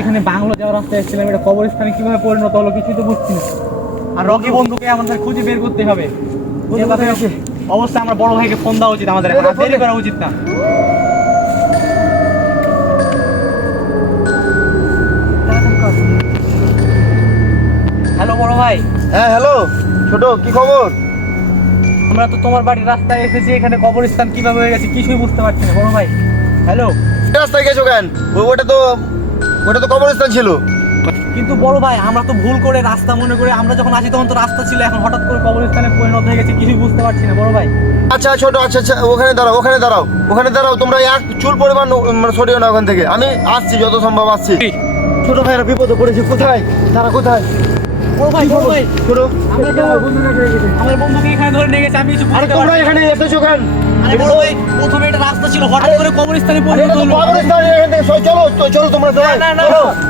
এখানে বাংলা যাওয়ার রাস্তায় এসেছিলাম, এটা কবরস্থানে কিভাবে পরিণত হলো কিছুই তো বুঝছি না। আর রকি বন্ধুকে আমাদের খুঁজে বের করতে হবে। অবশ্যই আমার বড় ভাইকে ফোন দেওয়া উচিত, আমাদের এখন দেরি করা উচিত না। হ্যালো বড় ভাই। হ্যাঁ হ্যালো ছোট, কি খবর? আমরা তো তোমার বাড়ির রাস্তায় এসেছি, এখানে কবরস্থান কিভাবে হয়ে গেছে কিছুই বুঝতে পারছি না বড় ভাই। হ্যালো, রাস্তায় গেছো কেন? ওটা তো কবরস্থান ছিল। কিন্তু বড় ভাই আমরা তো ভুল করে রাস্তা মনে করে আমরা যখন আসি তখন তো রাস্তা ছিল, এখন হঠাৎ করে কবরস্থানে পরিণত হয়ে গেছে কিছুই বুঝতে পারছি না বড় ভাই। আচ্ছা ছোট, আচ্ছা ওখানে দাঁড়াও, তোমরা এক চুল পরিমাণ মানে সরিও না ওখান থেকে। আমি আসছি, যত সম্ভব আসছি। ছোট ভাইরা বিপদে পড়েছে। কোথায় তারা? কোথায় বড় ভাই ছোট? আমার বন্ধুকে এখানে ধরে নিয়ে গেছে, আমি কিছু আরে তোমরা এখানে এসেছো কেন? আরে বড় ভাই প্রথমে এটা রাস্তা ছিল, হঠাৎ করে কবরস্থানে পরিণত হলো। চলো তোমরা সবাই।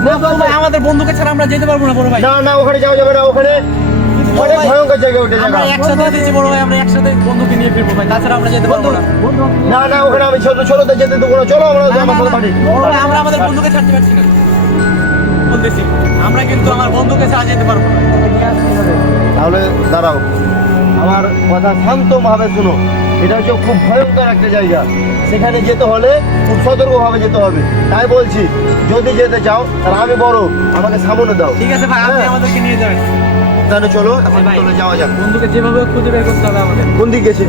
না বড় ভাই, আমাদের বন্ধুকে ছাড়া আমরা যেতে পারবো না বড় ভাই। না ওখানে যাওয়া যাবে না, ওখানে অনেক ভয়ঙ্কর জায়গা। ওটা আমরা একসাথে দিয়েছি বড় ভাই, আমরা একসাথে বন্ধুকে নিয়ে ফিরবো ভাই, তাছাড়া আমরা যেতে পারবো না। না ওখানে আমি ছোটতে যেতে দেবো না। চলো আমরা আমার সাথে পারি। বড় ভাই আমরা আমাদের বন্ধুকে ছাড়তে পারছি না, বলতেছি আমরা কিন্তু আমার বন্ধুকে ছাড়া যেতে পারবো না। তাহলে দাঁড়াও, আমার কথা শান্তভাবে শুনো। এটা হচ্ছে খুব ভয়ঙ্কর একটা জায়গা, সেখানে যেতে হলে খুব সতর্কভাবে যেতে হবে। তাই বলছি, যদি যেতে চাও তাহলে আমি বড়, আমাকে সামনে দাও। ঠিক আছে ভাই, আপনি আমাদেরকে নিয়ে যাবেন। তাহলে চলো এখন চলে যাওয়া যাক। বন্ধুকে যেভাবে খুঁজে বের করতে হবে আমাদের। কোন দিক গেছে?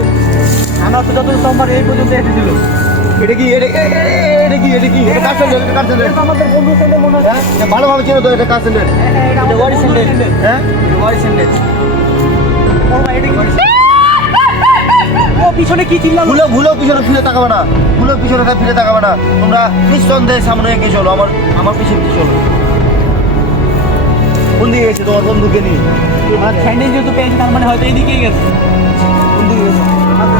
আমরা তো যত সম্ভব এই পর্যন্ত এসেছিল। এটা কি কার স্যান্ডেল? আমাদের বন্ধু স্যান্ডেল মনে হয়। ভালোভাবে চেনো তো, এটা কার স্যান্ডেল? এটা ওয়ারি স্যান্ডেল। হ্যাঁ ওয়ারি স্যান্ডেল। ও ভাই এটা কি? ও পিছনে কি চিল্লালো? ভুলো পিছনে ফিরে তাকাবে না। ফিরে তাকাবে না। তোমরা নিঃসন্দেহে সামনে এগিয়ে চলো, আমার পিছনে চলো। কোন দিকে গেছে তোমার বন্ধুকে নিয়ে? আর স্যান্ডেল যেহেতু পেয়েছি তার মানে হয়তো এদিকেই গেছে। কোন দিকে গেছে?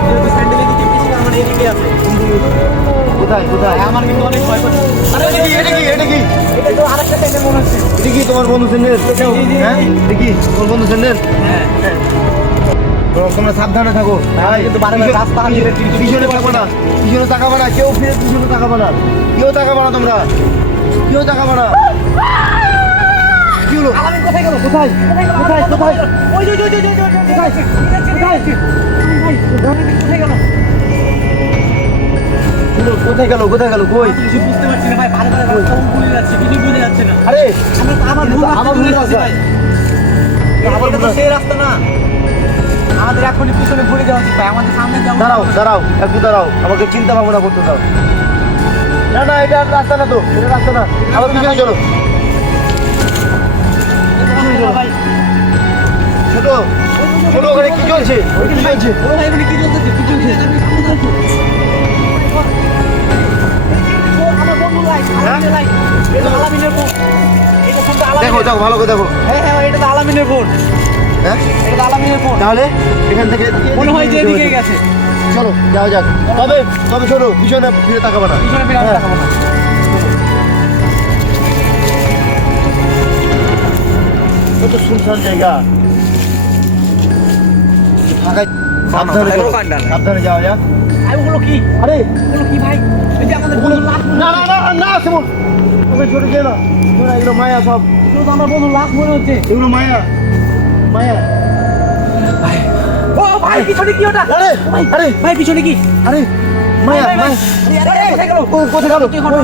যেহেতু স্যান্ডেল এদিকে পেয়েছি তার মানে এদিকেই আছে। কোথায়? আমার কিন্তু অনেক ভয় করছে। আরে এটা কি? এটা তো আরেকটা স্যান্ডেল মনে হচ্ছে। এটা কি তোমার বন্ধু স্যান্ডেল? হ্যাঁ এটা কি তোমার বন্ধু স্যান্ডেল? হ্যাঁ। তোমরা সাবধানে থাকো। কিন্তু বারবার রাস্তা হারিয়ে পিছনে তাকাবো না, কেউ ফিরে পিছনে তাকাবো না, তোমরা কেউ তাকাবো না। কি হলো? আলামিন কোথায় গেল? কোথায়? ওই কোথায় গেল? কোথায় গেল? কই? কিছু বুঝতে পারছি না ভাই, বারবার রাস্তা ভুলে যাচ্ছে, কিছু বুঝে যাচ্ছে না। আরে আমার ভুল রাস্তা। ভাই। এটা তো সেই রাস্তা না, আমাদের এখনই পিছনে ঘুরে যাওয়া উচিত ভাই, আমাদের সামনে যাবো। দাঁড়াও, একটু দাঁড়াও, আমাকে চিন্তা ভাবনা করতে দাও। না এটা রাস্তা না তো, এটা রাস্তা না। আবার পিছনে চলো। ভাই ছোট ওখানে কি চলছে? ও ভাই এখানে কি চলতেছে? কি চলছে? আমার বন্ধু লাইক, আলামিনের লাইক। এটা আলামিনের ফোন। এটা ফোনটা আলামিনের। দেখো ভালো করে দেখো। হ্যাঁ এটা তো আলামিনের ফোন। হ্যাঁ এটা তো আলামিনের ফোন। তাহলে এখান থেকে মনে হয় যে এদিকে গেছে। চলো যাওয়া যাক। তবে শোনো, পিছনে ফিরে তাকাবো না। পিছনে ফিরে হ্যাঁ। তাকাবো না। কত সুনসান জায়গা, সাবধানে যাওয়া যাক। আরে ওগুলো কি? আরে ওগুলো কি ভাই? এই যে আমাদের বন্ধু লাশ। না শিমুল, তুমি ছোট যেও না। এগুলো মায়া সব। এগুলো তো আমার বন্ধু লাশ মনে হচ্ছে। এগুলো মায়া। ও ভাই পিছনে কি ওটা? আরে ভাই পিছনে কি? আরে মায়া। কোথায় গেল? কোথায় গেল? কি হলো?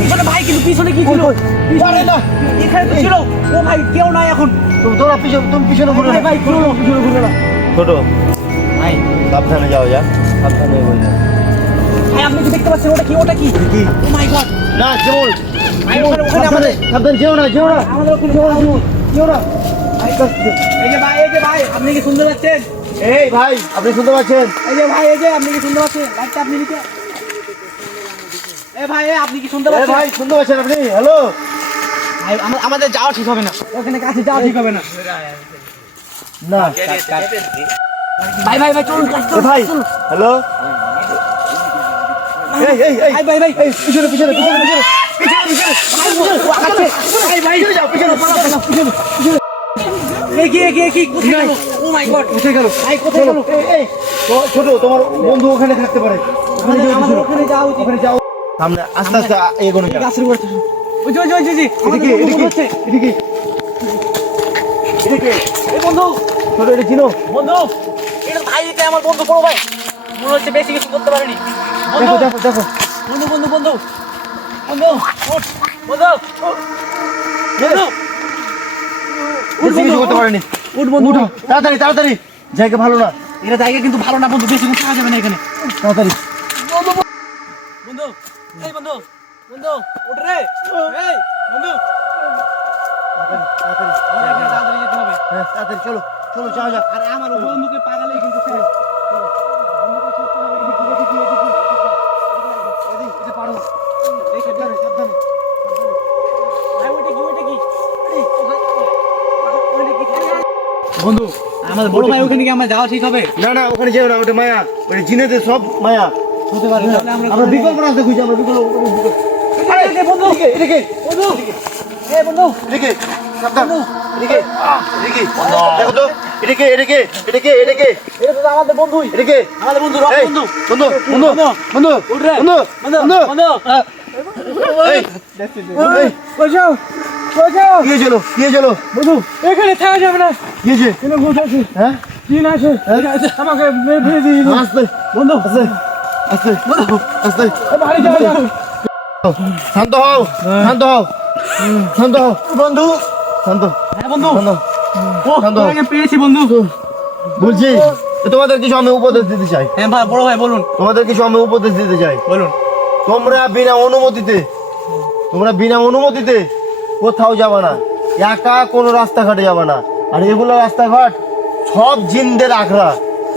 পিছনে ভাই, কিন্তু পিছনে কি ছিল? আরে না, এখানে তো ছিল। ও ভাই কেউ নাই এখন। তুমি পিছনে ঘুরে না। ভাই পিছনে ঘুরে না। ছোট ভাই সাবধানে যাও যাক, সাবধানে হয়ে যাও। ভাই আপনি কি দেখতে পাচ্ছেন ওটা কি? কি? ও মাই গড। না শিমুল, ভাই ওখানে আমাদের সাবধানে যেও না। আমাদের ওখানে যেও না। এই যে ভাই আপনি কি শুনতে পাচ্ছেন? এই ভাই, আপনি শুনতে পাচ্ছেন? এই যে ভাই আপনি কি শুনতে পাচ্ছেন? লাইটটা আপনি নিতে। ভাই আপনি কি শুনতে পাচ্ছেন? ভাই শুনতে পাচ্ছেন আপনি? হ্যালো ভাই আমাদের যাওয়া ঠিক হবে না, ওখানে কাছে যাওয়া ঠিক হবে না। না ভাই চলুন কাজ করুন। ভাই হ্যালো, ভাই পিছনে ভাই ও মাই গড, কোথায় গেল? ভাই কোথায় গেল? ছোট, তোমার বন্ধু ওখানে থাকতে পারে। ওখানে যাও, আমাদের ওখানে যাওয়া উচিত। ওখানে যাও সামনে আস্তে আস্তে এগোনো যাক গাছের উপরে তো- ওই যে, ওই যে, ওই যে, ওই যে, এদিকে আমাদের বন্ধু এদিকে হচ্ছে। এদিকে এদিকে এই বন্ধু, ছোট এটা চিনো বন্ধু, এটা ভাই, এটা আমার বন্ধু, বড় ভাই। মনে হচ্ছে বেশি কিছু করতে পারেনি। বন্ধু, দেখো দেখো দেখো বন্ধু, বন্ধু, বন্ধু, বন্ধু, ওঠ, বন্ধু, বন্ধু, বেশি কিছু করতে পারেনি উঠ বন্ধু, উঠো তাড়াতাড়ি তাড়াতাড়ি জায়গা ভালো না এটা জায়গা কিন্তু ভালো না বন্ধু, বেশি কিছু থাকা যাবে না এখানে। তাড়াতাড়ি বন্ধু, এই বন্ধু, বন্ধু, উঠ রে, এই বন্ধু, তাড়াতাড়ি তাড়াতাড়ি আমাদের এখানে তাড়াতাড়ি যেতে হবে। হ্যাঁ তাড়াতাড়ি চলো চলো যাও যাও আরে আমার ওই বন্ধুকে পাগালেই কিন্তু শেষ। বন্ধুকে ছুটতে হবে, এদিকে, এদিকে, এদিকে, এদিকে, এটা পারো। এই সাবধানে, সাবধানে, সাবধানে। ভাই, ওইটা কি, ওইটা কি? ওইটা কি? বন্ধু, আমাদের বড় ভাই ওখানে কি আমার যাওয়া ঠিক হবে? না না ওখানে যাও না ওটা মায়া ওই জিনেতে সব মায়া হতে পারে, তাহলে আমরা বিকল্প রাস্তা খুঁজি আমরা বিকল্প এদিকে, বন্ধু, এদিকে বন্ধু, এই বন্ধু, এদিকে সাবধান এদিকে এদিকে দেখো তো এদিকে এদিকে এদিকে এদিকে এটা তো আমাদের বন্ধুই, এদিকে আমাদের বন্ধু, রক এই বন্ধু। বন্ধু বন্ধু বন্ধু উঠ রে, বন্ধু বন্ধু, বন্ধু বন্ধু। এই এই বাঁচাও, বাঁচাও। কি হয়েছিল কি হয়েছিল বন্ধু, এখানে থাকা যাবে না, কি হয়েছে এখানে ভূত আছে, হ্যাঁ জিন আছে, আমাকে মেরে ফেলে দিয়ে দিল। আস্তে বন্ধু, আস্তে আস্তে আস্তে বাড়ি যাওয়া যাক। শান্ত হও শান্ত হও শান্ত হও বন্ধু, শান্ত হ্যাঁ বন্ধু, শান্ত ও শান্ত। তোমাকে পেয়েছি বন্ধু। বলছি তোমাদের কিছু আমি উপদেশ দিতে চাই হ্যাঁ ভাই, বড় ভাই বলুন, তোমাদের কিছু আমি উপদেশ দিতে চাই বলুন। তোমরা বিনা অনুমতিতে কোথাও যাবে না একা কোনো রাস্তাঘাটে যাবে না আর এগুলো রাস্তাঘাট সব জিনদের আখড়া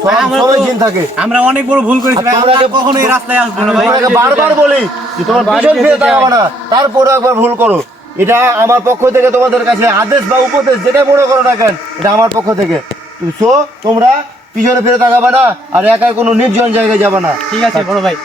সব আমরা সময় তো- জিন থাকে আমরা অনেক বড় ভুল করেছি ভাই, আর আমরা তোমরা- কখনো এই রাস্তায় আসবো না ভাই। তোমাকে বারবার বলি যে তোমার পিছন ফিরে তাকাবে না তারপরে একবার ভুল করো এটা আমার পক্ষ থেকে তোমাদের কাছে আদেশ বা উপদেশ যেটা মনে করো না কেন এটা আমার পক্ষ থেকে তোমরা পিছনে ফিরে তাকাবে না আর একাই কোনো নির্জন জায়গায় যাবে না ঠিক আছে বড় ভাই।